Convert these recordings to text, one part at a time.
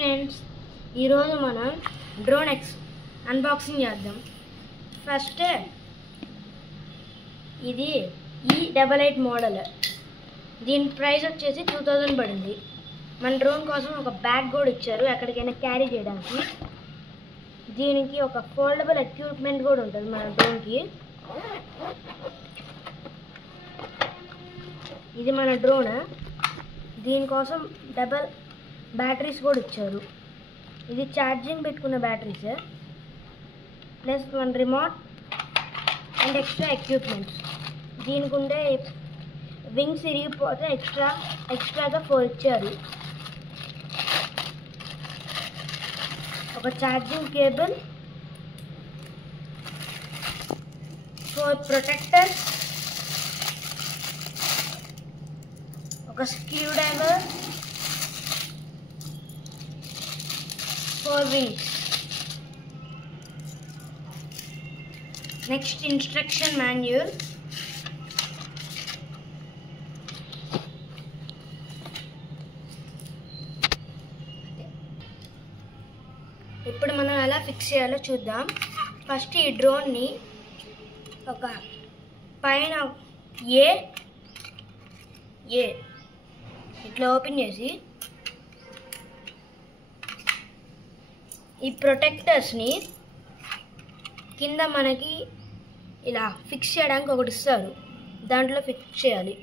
Friends, ఈరోజు మనం drone unboxing చేద్దాం. ఫస్ట్ ఇది E88 మోడల్. దీని ప్రైస్ వచ్చేసి 2000 పడింది. మన డ్రోన్ కోసం ఒక బ్యాగ్ కూడా ఇచ్చారు ఎక్కడికైనా క్యారీ చేయడానికి. దీనికి ఒక ఫోల్డబుల్ ఎక్విప్మెంట్ కూడా ఉంటుంది మన డ్రోన్కి. ఇది మన డ్రోన్. దీనికోసం డబల్ బ్యాటరీస్ కూడా ఇచ్చారు. ఇది ఛార్జింగ్ పెట్టుకున్న batteries plus one remote and extra equipments. దీనికి ఉండే వింగ్స్ ఇరిగిపోతే ఎక్స్ట్రాగా 4 ఇచ్చారు. ఒక ఛార్జింగ్ కేబుల్, 4 ప్రొటెక్టర్స్, ఒక screw driver, 4 wings. Next, instruction manual. ఇప్పుడు మనం ఎలా ఫిక్స్ చేయాలో చూద్దాం. ఫస్ట్ ఈ డ్రోన్ని ఒక పైన ఇట్లా ఓపెన్ చేసి ఈ ప్రొటెక్టర్స్ని కింద మనకి ఇలా ఫిక్స్ చేయడానికి ఒకటి ఇస్తారు, దాంట్లో ఫిక్స్ చేయాలి.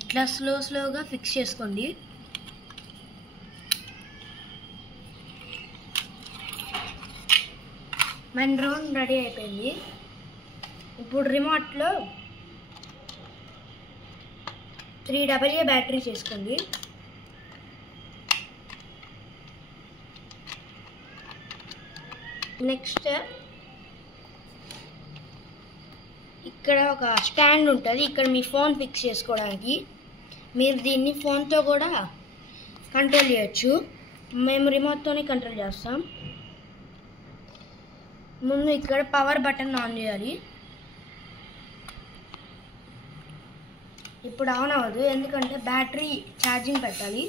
ఇట్లా స్లోగా ఫిక్స్ చేసుకోండి. మన డ్రోన్ రెడీ అయిపోయింది. ఇప్పుడు రిమోట్లో 3AA బ్యాటరీ చేసుకోండి. నెక్స్ట్ ఇక్కడ ఒక స్టాండ్ ఉంటుంది, ఇక్కడ మీ ఫోన్ ఫిక్స్ చేసుకోవడానికి. మీరు దీన్ని ఫోన్తో కూడా కంట్రోల్ చేయొచ్చు. మేము రిమోట్తోనే కంట్రోల్ చేస్తాం. ముందు ఇక్కడ పవర్ బటన్ ఆన్ చేయాలి. ఇప్పుడు ఆన్ అవ్వదు, ఎందుకంటే బ్యాటరీ ఛార్జింగ్ పెట్టాలి.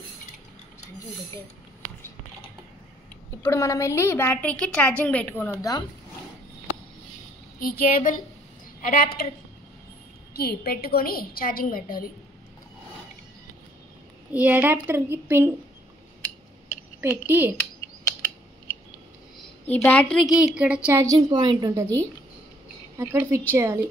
ఇప్పుడు మనం వెళ్ళి బ్యాటరీకి ఛార్జింగ్ పెట్టుకొని వద్దాం. ఈ కేబుల్ అడాప్టర్కి పెట్టుకొని ఛార్జింగ్ పెట్టాలి. ఈ అడాప్టర్కి పిన్ పెట్టి ఈ బ్యాటరీకి ఇక్కడ ఛార్జింగ్ పాయింట్ ఉంటుంది, అక్కడ ఫిట్ చేయాలి.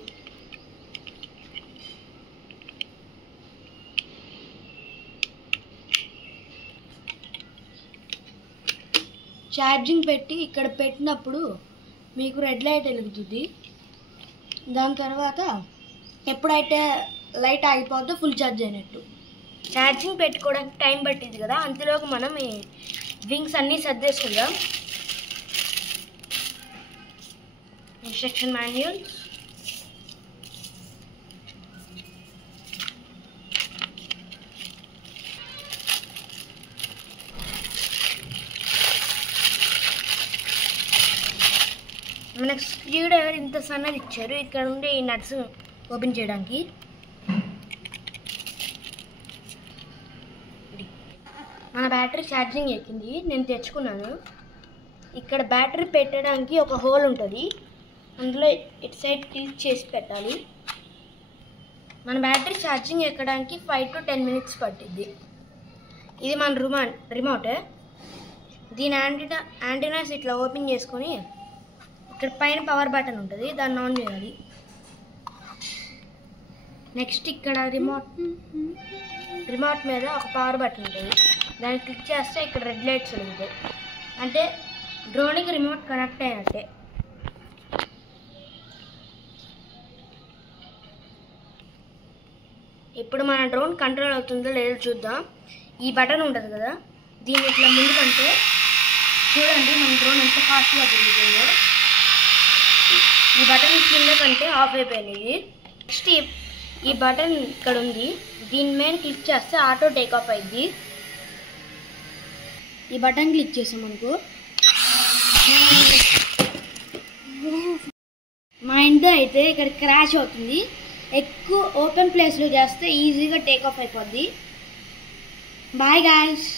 ఛార్జింగ్ పెట్టి ఇక్కడ పెట్టినప్పుడు మీకు రెడ్ లైట్ వెలుగుతుంది. దాని తర్వాత ఎప్పుడైతే లైట్ ఆగిపోద్దో ఫుల్ ఛార్జ్ అయినట్టు. ఛార్జింగ్ పెట్టుకోవడానికి టైం పట్టింది కదా, అంతలోకి మనం ఈ వింగ్స్ అన్నీ సర్దేసుకుందాం. ఇన్స్ట్రక్షన్ మాన్యువల్, మనకు స్క్రూ డ్రైవర్ ఇంత సన్నది ఇచ్చారు. ఇక్కడ ఉండే ఈ నట్స్ ఓపెన్ చేయడానికి. మన బ్యాటరీ ఛార్జింగ్ ఎక్కింది, నేను తెచ్చుకున్నాను. ఇక్కడ బ్యాటరీ పెట్టడానికి ఒక హోల్ ఉంటుంది, అందులో ఇటు సైడ్ టిల్ట్ చేసి పెట్టాలి. మన బ్యాటరీ ఛార్జింగ్ ఎక్కడానికి 5 to 10 minutes పట్టింది. ఇది మన రిమోట్. దీని యాంటీనాస్ ఇట్లా ఓపెన్ చేసుకొని ఇక్కడ పైన పవర్ బటన్ ఉంటుంది, దాన్ని ఆన్ చేయాలి. నెక్స్ట్ ఇక్కడ రిమోట్ మీద ఒక పవర్ బటన్ ఉంటుంది, దాన్ని క్లిక్ చేస్తే ఇక్కడ రెడ్ లైట్స్ వెలుగుతాయి, అంటే డ్రోన్కి రిమోట్ కనెక్ట్ అయినట్టే. ఇప్పుడు మన డ్రోన్ కంట్రోల్ అవుతుందో లేదో చూద్దాం. ఈ బటన్ ఉంటుంది కదా, దీన్ని ఇట్లా ముందుకంటే చూడండి మన డ్రోన్ ఎంత ఫాస్ట్గా తిరుగుతుందో. ఈ బటన్ కింద కంటే ఆఫ్ అయిపోయింది. నెక్స్ట్ ఈ బటన్ ఇక్కడ ఉంది, దీని మీద క్లిక్ చేస్తే ఆటో టేక్ ఆఫ్ అయింది. ఈ బటన్ క్లిక్ చేసాం అనుకో మా ఇంట్లో అయితే ఇక్కడ క్రాష్ అవుతుంది. ఎక్కువ ఓపెన్ ప్లేస్లో చేస్తే ఈజీగా టేక్ ఆఫ్ అయిపోద్ది. Bye guys.